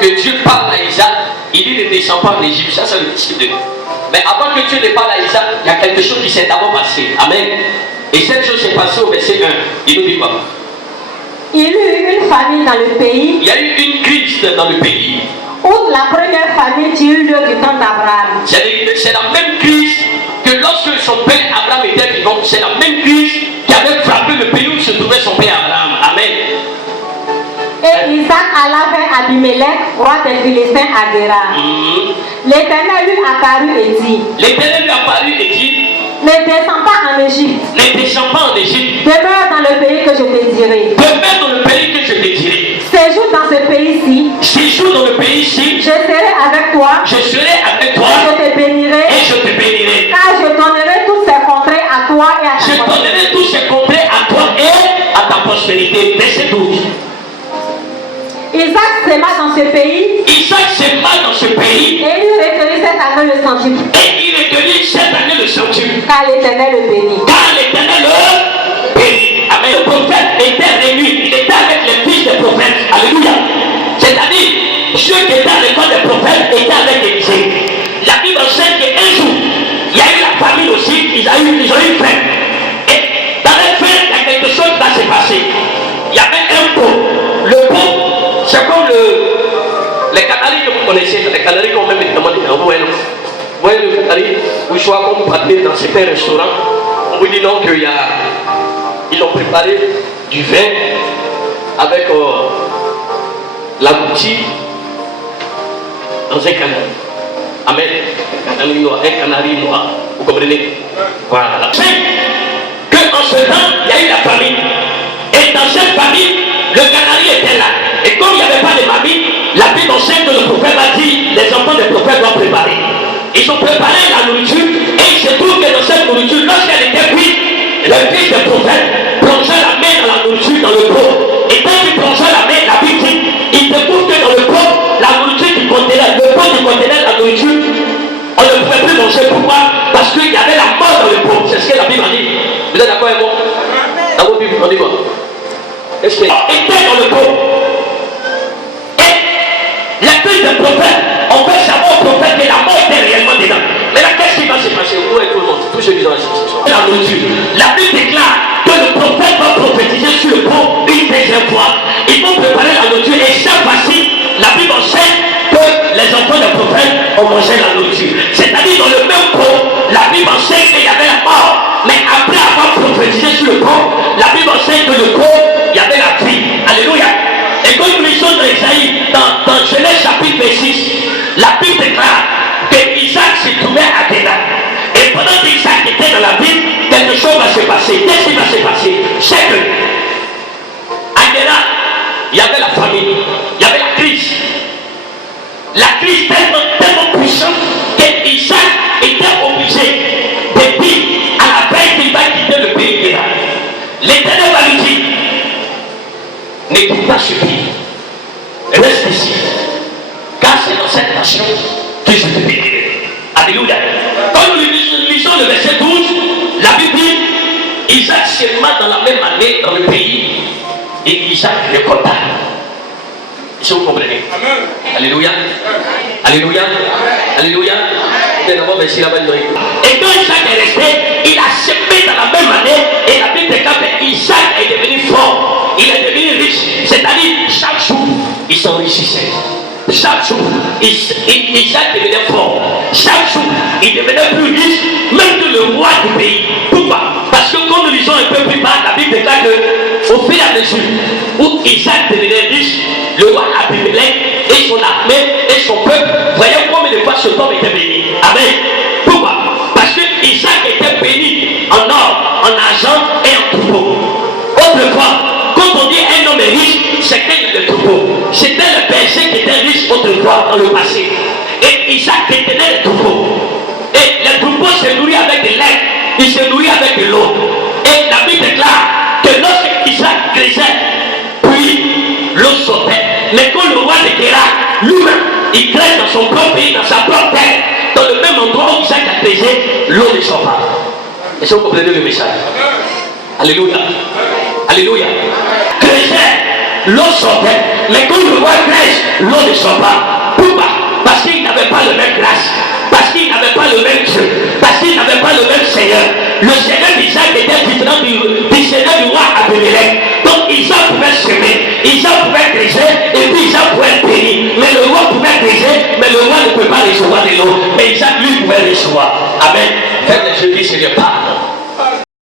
que Dieu parle à Isaac, il dit ne descends pas en Égypte. Ça, c'est le disciple de Dieu. Mais avant que Dieu ne parle à Isaac, il y a quelque chose qui s'est d'abord passé. Amen. Et cette chose s'est passée au verset 1. Il nous dit quoi? Il y a eu une famine dans le pays. Il y a eu une crise dans le pays. Où la première famine qui eut lieu du temps d'Abraham. C'est la même crise que lorsque son père Abraham était vivant. C'est la même crise qui avait frappé le pays où se trouvait son père Abraham. Amen. Et Isaac alla vers Abimelech, roi des Philistins à Guérar. L'Éternel lui apparut et dit. L'Éternel lui apparut et dit. Ne descends pas en Égypte. Ne descends pas en Égypte. Demeure dans le pays que je te dirai. Demeure dans le pays que je te dirai. Séjourne dans ce pays-ci. Séjourne dans le pays-ci. Je serai avec toi. Je serai avec toi. Je te bénirai. Et je te bénirai. Car je donnerai toutes ces contrées à toi et à ta Je donnerai tous ces contrées à toi et à ta prospérité. Verset 12. Isaac s'aima dans ce pays. Isaac s'aima dans ce pays. Et il recueillit cette année le centime. Et il recueillit cette année le centime. Car l'Éternel le bénit. Car l'Éternel le bénit. Amen. Le prophète était réuni. Il était avec les fils des prophètes. Alléluia. C'est-à-dire, ceux qui étaient à l'école des prophètes étaient avec Élisée. La Bible enseigne qu'un jour, il y a eu la famine aussi. Ils ont eu faim. Et dans la faim, il y a quelque chose qui va se passer. Il y avait un pot. Le pot, c'est comme les Canaries que vous connaissez, les Canaries qu'on même demandé à vous. Vous voyez le Canaries, vous soyez comme vous partez dans certains restaurants, on vous dit non qu'ils ont préparé du vin avec la boutique dans un canari. Amen. Un canari noir. Vous comprenez? Voilà. C'est qu'en ce temps, il y a eu la famine. Et dans cette famine, le canari était là. Et comme il n'y avait pas de mamie, la Bible enseigne que le prophète a dit les enfants des prophètes doivent préparer. Ils ont préparé la nourriture et il se trouve que dans cette nourriture, lorsqu'elle était cuite, le fils des prophètes plongeait la main dans la nourriture dans le pot. Et quand il plongeait la main, la Bible dit, il découvre que dans le pot, la nourriture qui contenait, le pot qui contenait la nourriture, on ne pouvait plus manger. Pourquoi? Parce qu'il y avait la mort dans le pot. C'est ce que la Bible a dit. Vous êtes d'accord avec moi? Dans vos Bibles, on dit quoi? Est-ce qu'il était dans le pot? Les fils des prophètes ont fait savoir au prophète que la mort était réellement dedans. Mais là, qu'est-ce qui va se passer? Où est tout le monde? Tous ceux qui ont la nourriture. La Bible déclare que le prophète va prophétiser sur le pot une deuxième fois. Ils vont préparer la nourriture et chaque fois-ci, la Bible enseigne que les enfants des prophètes ont mangé la nourriture. C'est-à-dire dans le même pot, la Bible enseigne qu'il y avait la mort. Mais après avoir prophétisé sur le pot, la Bible enseigne que le pot, il y avait la vie. Alléluia. Et quand nous lisons dans Isaïe, dans Genèse chapitre 6, la Bible déclare que Isaac se trouvait à Guérar. Et pendant qu'Isaac était dans la ville, quelque chose va se passer. Qu'est-ce qui va se passer? C'est que à Guérar, il y avait la famine, il y avait la crise. La crise tellement puissante que Isaac était obligé de dire à la veille qu'il va quitter le pays de Guérar. L'Éternel va lui dire, ne quitte pas ce pays, reste ici, car c'est dans cette nation que je te bénirai. Alléluia. Quand nous lisons le verset 12, la Bible dit, Isaac s'aima dans la même année dans le pays, et Isaac récolta. Est-ce que vous comprenez? Amen. Alléluia. Alléluia. Alléluia. Et quand Isaac est resté, il a semé dans la même année, et la Bible déclare que Isaac est devenu fort. Il est devenu riche. C'est-à-dire, chaque jour, il s'enrichissait. Chaque jour, Isaac devenait fort. Chaque jour, il devenait plus riche, même que le roi du pays. Pourquoi? Parce que quand nous lisons un peu plus bas, la Bible déclare qu'au fur et à mesure où Isaac devenait riche, le roi Abimelech et son armée et son peuple, voyez combien de fois ce homme était béni. Amen. Pourquoi? Parce que Isaac était béni en or, en argent et en troupeau. Autrefois, quand on dit un homme est riche, c'est qu'il y a des troupeaux. C'était le berger qui était riche autrefois dans le passé. Et Isaac détenait les troupeaux. Et les troupeaux se nourrissent avec de lait, ils se nourrissent avec de l'eau. Et la Bible déclare que lorsque Isaac crissait, puis l'eau sortait. Mais quand le roi de Guérar, lui-même, il crée dans son propre pays, dans sa propre terre, dans le même endroit où Isaac a crissé, l'eau ne sort pas. Est-ce que vous comprenez le message? Alléluia. Alléluia. Crissait, l'eau sortait. Mais quand le roi crèche, l'eau ne sort pas. Pourquoi? Parce qu'il n'avait pas le même grâce. Parce qu'il n'avait pas le même Dieu. Parce qu'il n'avait pas le même Seigneur. Le Seigneur d'Isaac était différent du Seigneur du roi Abimelech. Donc Isaac pouvait semer, Isaac pouvait griser, et puis Isaac pouvait être béni. Mais le roi pouvait griser, mais le roi ne peut pas recevoir de l'eau. Mais Isaac lui pouvait recevoir. Amen. Faites les jeux du Seigneur, pardon.